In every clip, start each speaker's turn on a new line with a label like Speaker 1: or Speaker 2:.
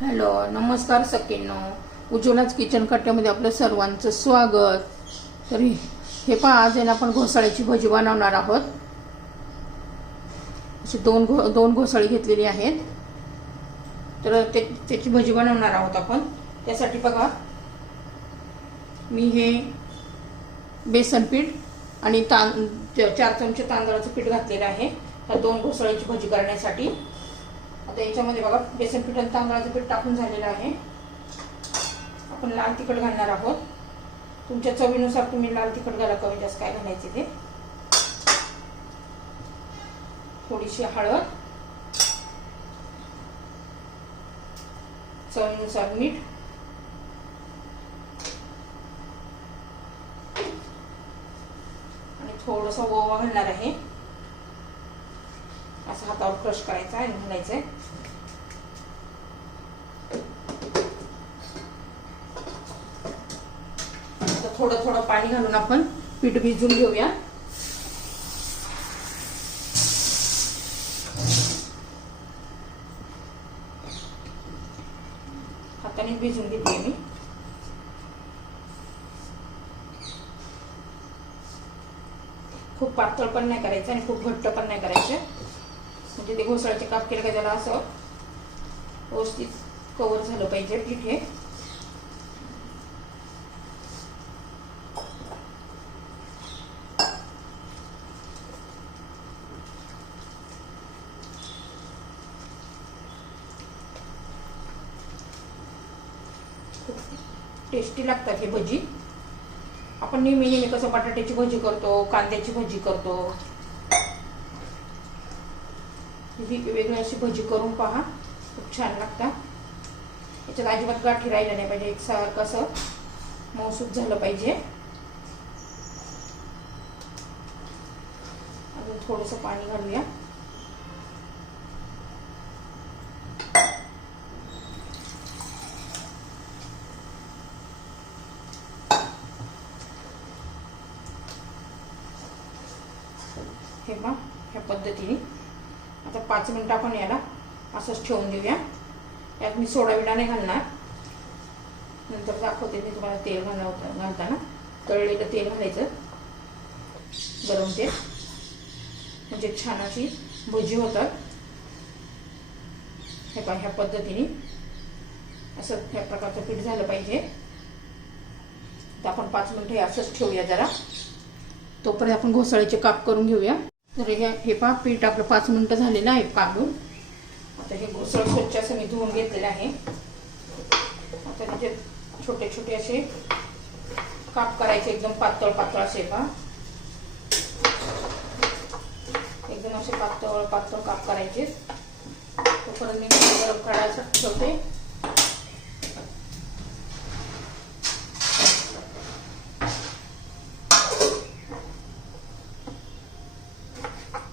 Speaker 1: Hello नमस्कार सकिनो उज्ज्वलाच kitchen कट्ट्यामध्ये आपलं सर्वांचं स्वागत. तरी हे- हे पहा आज आहे ना आपण घोसाळ्याची भजी बनवणार आहोत. अशी दोन घो दोन घोसाळी घेतलेली आहेत. तर ते त्याची भजी बनवणार आहोत आपण. त्यासाठी बघा मी हे बेसन पीठ आणि तां चार चमचे तांदळाचं पीठ घातलेलं आहे. ह्या दोन घोसाळ्याची भजी करण्यासाठी. आता याच्यामध्ये बघा बेसन पीठ आणि तांदळाचं पीठ टाकून झालेलं आहे. आपण लाल तिखट घालणार आहोत. तुमच्या चवीनुसार तुम्ही लाल तिखट घाला कमी जास्त काय घालायचे ते. थोडीशी हळद. चवीनुसार मीठ. आणि थोडंसं ओवा घालणार आहे. असं हातावर क्रश करायचा आणि घालायचं आहे थोडं थोडं पाणी घालून आपण पीठ भिजून घेऊया. हाताने भिजून घेते मी. खूप पातळ पण नाही करायचं आणि खूप घट्ट पण नाही करायचं. तिथे घोसाळ्याचे काप केलं का त्याला असं? व्यवस्थित कवर झालं पाहिजे पीठ. हे टेस्टी लागतात हे भजी. आपण नेहमी नेहमी कसं बटाट्याची भजी करतो कांद्याची भजी करतो. वेगळी अशी भजी करून पहा. खूप छान लागतात. याच्यात अजिबात गाठी राहिलं नाही पाहिजे. एकसारखं असं मौसूद झालं पाहिजे. अजून थोडंसं पाणी घालूया. हे पहा ह्या पद्धतीने. आता पाच मिनिटं आपण याला असंच ठेवून देऊया. यात मी सोडा विडा नाही घालणार. नंतर दाखवते मी तुम्हाला तेल घालवता घालताना. तळलेलं तेल घालायचं. गरम तेल. म्हणजे छान अशी भजी होतात. हे पहा ह्या पद्धतीने. असं ह्या प्रकारचं पीठ झालं पाहिजे. तर आपण पाच मिनिटं हे असंच ठेवूया जरा. तोपर्यंत आपण घोसाळीचे काप करून घेऊया. तर हे हे पहा पीठ आपलं पाच मिनटं झालेलं आहे काढून. आता हे घोसळ स्वच्छ असं मी धुवून घेतलेलं आहे. आता त्याचे छोटे छोटे असे काप करायचे एकदम पातळ पातळ असे पहा. एकदम असे पातळ पातळ काप करायचे. तोपर्यंत मी गरम काढायचं ठेवते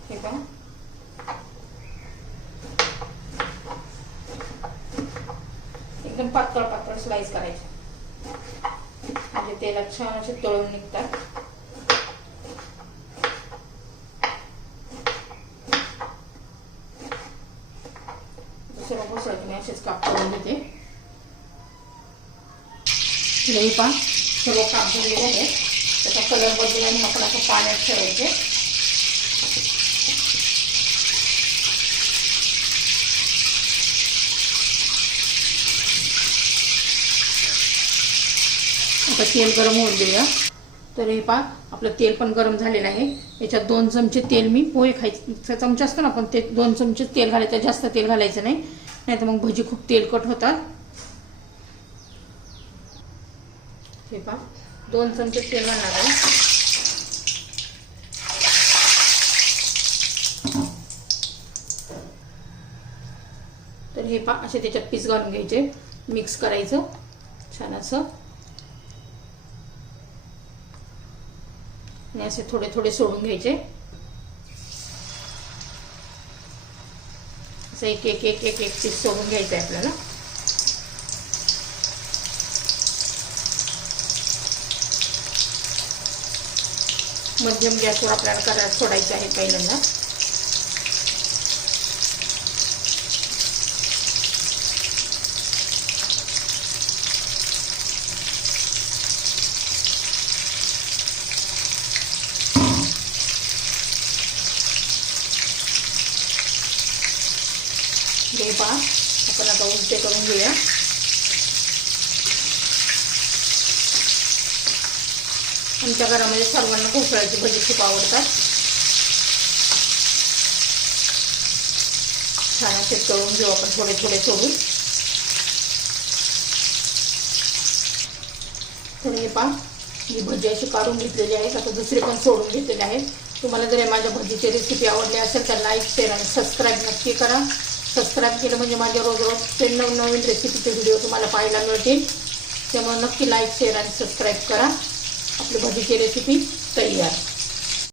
Speaker 1: हे पहा एकदम पातळ पातळ स्लाइस करायचे. म्हणजे तेलात छान असे तळून निघतात. दुसरं घोसळ तुम्ही असेच काप करून घेते. लई पहा सर्व काप झालेले आहेत. त्याचा कलर बदलून आपण असं पाण्यात ठेवायचे. आता तेल गरम होऊन देऊया. तर हे पहा आपलं तेल पण गरम झालेलं आहे. याच्यात दोन चमचे तेल मी पोहे खायचे चमचे असतं ना पण ते दोन चमचे तेल घालायचं जास्त तेल घालायचं नाही. नाही तर मग भजी खूप तेलकट होतात. हे पहा दोन चमचे तेल घालणार आहे. तर हे पहा असे त्याच्यात पीस घालून घ्यायचे. मिक्स करायचं छान असं. आणि असे थोडे थोडे सोडून घ्यायचे. असं एक एक एक एक एक पीस सोडून घ्यायचं आहे आपल्याला. मध्यम गॅसवर आपल्याला करायला सोडायचं आहे पहिल्यांदा. हे पहा. आपण आता उलटे करून घेऊया. आमच्या घरामध्ये सर्वांना घोसाळ्याची भजी खूप आवडतात. छान असे तळून घेऊ आपण थोडे थोडे सोडून तर हे पहा ही भजी अशी काढून घेतलेली आहेत. आता दुसरे पण सोडून घेतलेले आहेत. तुम्हाला जर माझ्या भजीची रेसिपी आवडली असेल तर लाईक शेअर आणि सबस्क्राईब नक्की करा. सबस्क्राईब केलं म्हणजे माझ्या रोज रोज ते नवनवीन रेसिपीचे व्हिडिओ तुम्हाला पाहायला मिळतील. त्यामुळे नक्की लाईक शेअर आणि सबस्क्राईब करा. आपली भजीची रेसिपी तयार.